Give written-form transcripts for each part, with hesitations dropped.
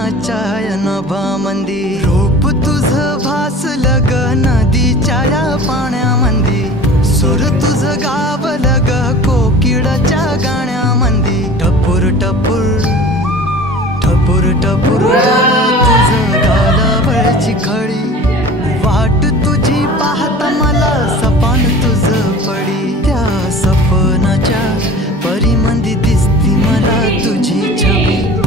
सपनाच्या नभामंदी रूप तुझं भासलं ग नदीच्या या पाण्यामंदी सुर तुझं गावलं ग कोकिळाच्या गाण्यामंदी टपूर टपूर टपूर टपूर तुझं गालावरची खळी वाट तुझी पाहता मला सपान तुझं पडी त्या सपनाच्या परिमंदी दिसती मला तुझी छबी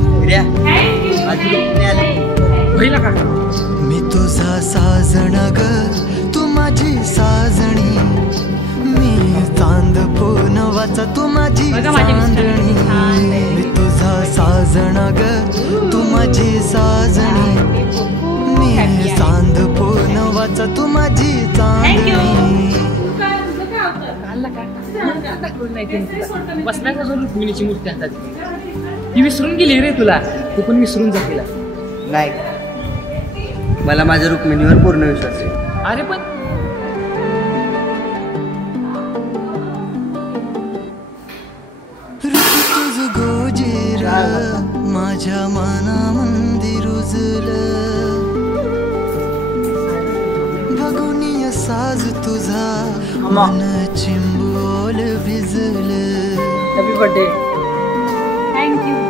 मी तुझा साजण ग तू माझी साजणी मी चांद पोनवाचा तू माझी चांदणी मी तुझा साजण ग तू माझी साजणी मी चांद पोनवाचा तू माझी चांदणी बसण्याचा जो रुक्मिणीची मूर्ती हातात ती विसरून गेली रे तुला तू पण विसरून जा तिला नाही मला माझ्या रुक्मिणीवर पूर्ण विश्वास आहे अरे पण तुझ गोजीरा माझ्या मनामंदी रुजलं बघुनिय साज तुझा मन चिंबोल भिजलं हॅपी बर्थडे थँक्यू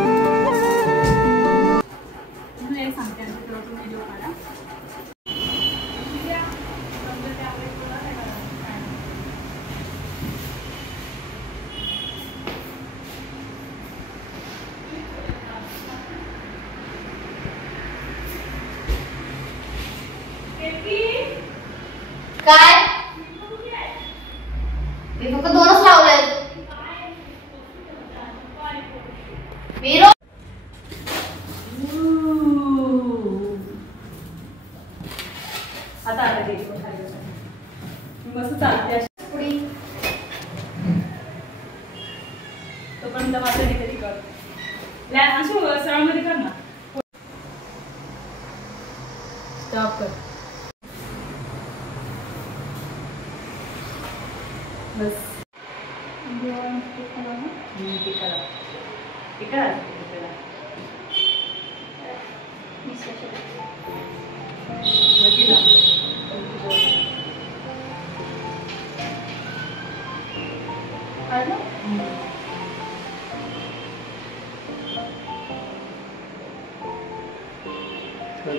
काय मी फक्त दोनच लावले वीरो आता मस्त चालते पुढे तोपर्यंत माझं कधी कर अशी सरळमध्ये कर ना स्टॉप कर बस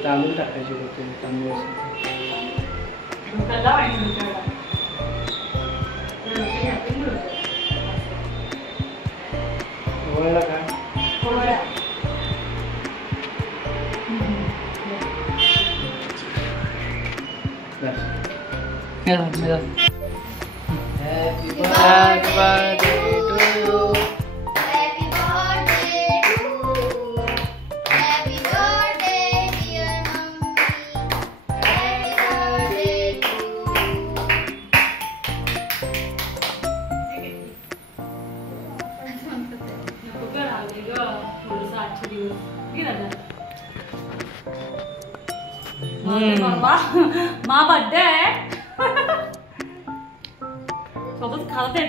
तांदूळ टाकायचे होते तांदूळ ओळला का Happy birthday to you. Happy birthday to you. Happy birthday dear mummy. Happy birthday to you. मा बर्थडे आहे सोबत खाते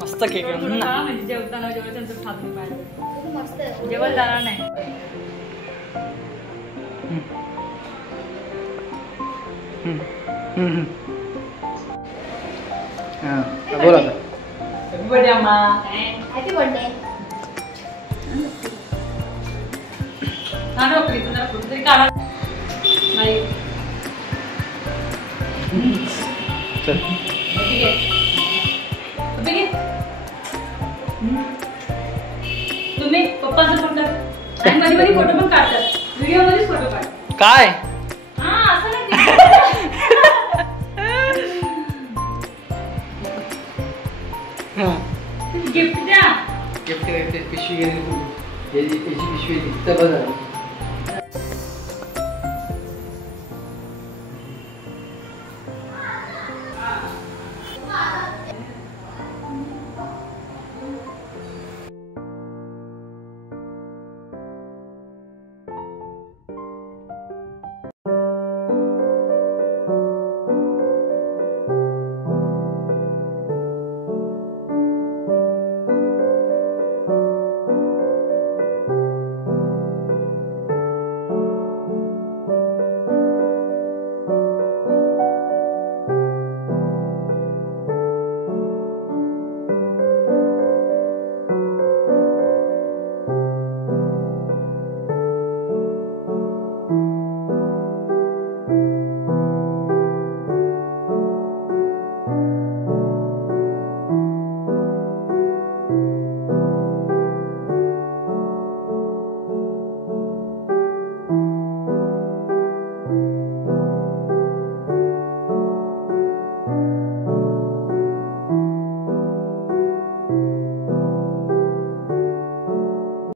मस्त केक आहे म्हणजे जेवताना जेवढं त्यांचं खात नाही पाहिजे मस्त आहे. जेवण जाणार नाही बोला हॅपी बर्थडे अम्मा Happy birthday. जरा कुठेतरी काढा नाही चल ठीक आहे तुम्ही पप्पाचा फोटो आणि मध्ये मध्ये फोटो पण काढतात व्हिडिओ मध्येच फोटो काढ काय हा असं नाही गिफ्ट द्या गिफ्ट पिशवी घेऊन पिशवी दिसतं बघा